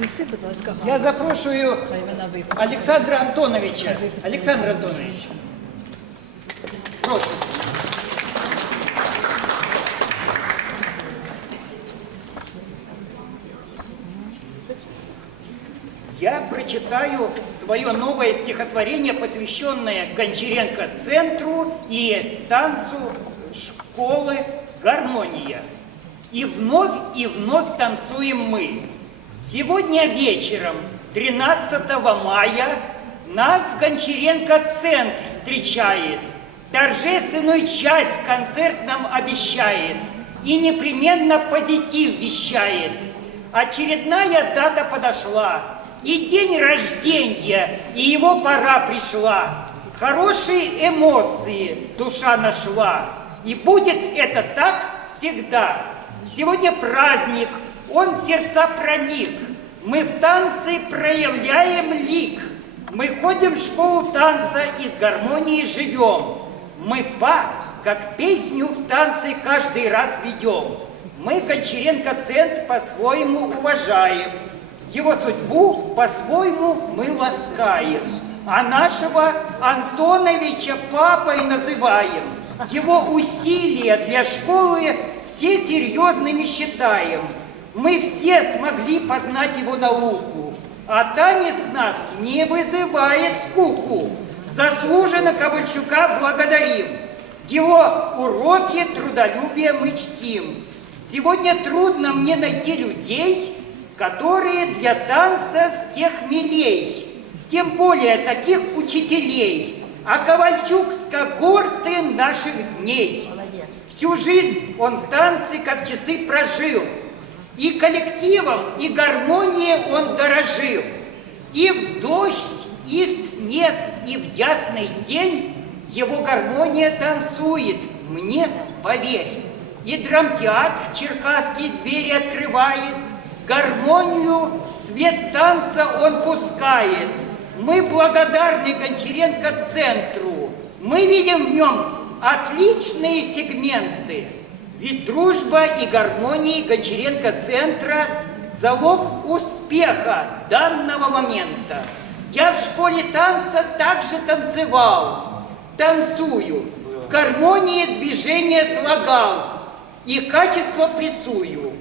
Неси, будь ласка, Я запрошую Хай вона випустить. Олександра Антоновича. Олександр Антонович. Прошу. Я прочитаю свое новое стихотворение, посвященное Гончаренко-центру и танцу школы «Гармония». И вновь и вновь танцуем мы. Сегодня вечером, 13 мая, нас в Гончаренко-центр встречает. Торжественную часть концерт нам обещает и непременно позитив вещает. Очередная дата подошла, и день рождения, и его пора пришла. Хорошие эмоции душа нашла, и будет это так всегда. Сегодня праздник, он сердца проник. Мы в танце проявляем лик. Мы ходим в школу танца и с гармонией живем. Мы па, как песню в танце каждый раз ведем. Мы Гончаренко-центр по-своему уважаем. Его судьбу по-своему мы ласкаем. А нашего Антоновича папой называем. Его усилия для школы все серьезными считаем. Мы все смогли познать его науку, а танец нас не вызывает скуку. Заслуженно Ковальчука благодарим. Его уроки трудолюбия мы чтим. Сегодня трудно мне найти людей, которые для танца всех милей, тем более таких учителей. А Ковальчук с когорты наших дней. Всю жизнь он в танце как часы прожил. И коллективом, и гармонией он дорожил. И в дождь, и в снег, и в ясный день его гармония танцует, мне поверь. И драмтеатр черкасский двери открывает, гармонию, свет танца он пускает. Мы благодарны Гончаренко-центру. Мы видим в нем отличные сегменты. Ведь дружба и гармония Гончаренко-центра – залог успеха данного момента. Я в школе танца также танцевал, танцую, в гармонии движения слагал и качество прессую.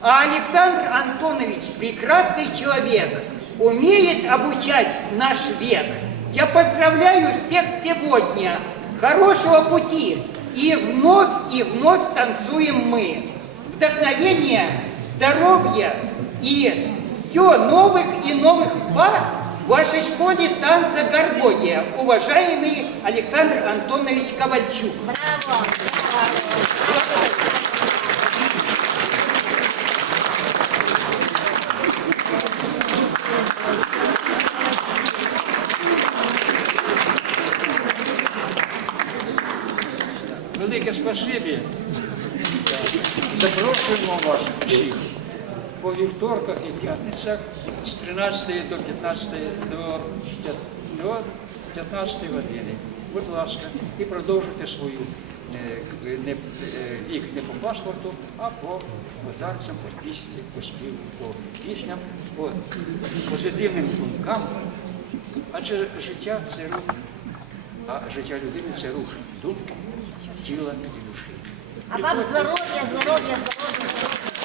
А Александр Антонович прекрасный человек, умеет обучать наш век. Я поздравляю всех сегодня, хорошего пути, и вновь и вновь танцуем мы. Вдохновение, здоровье и все новых и новых благ в вашей школе танца «Гармония», уважаемый Александр Антонович Ковальчук. Велике спасибі. Запрошуємо вас всіх по вівторках і п'ятницях з 13 до 15 до, 15 години. Будь ласка, і продовжуйте свою е, не, е, вік не по паспорту, а по, по танцям, по пісні, по співу, по пісням, по позитивним думкам. Адже життя це рух, а життя людини це рух духа, тела и души. А вам здоровья, здоровья, здоровья.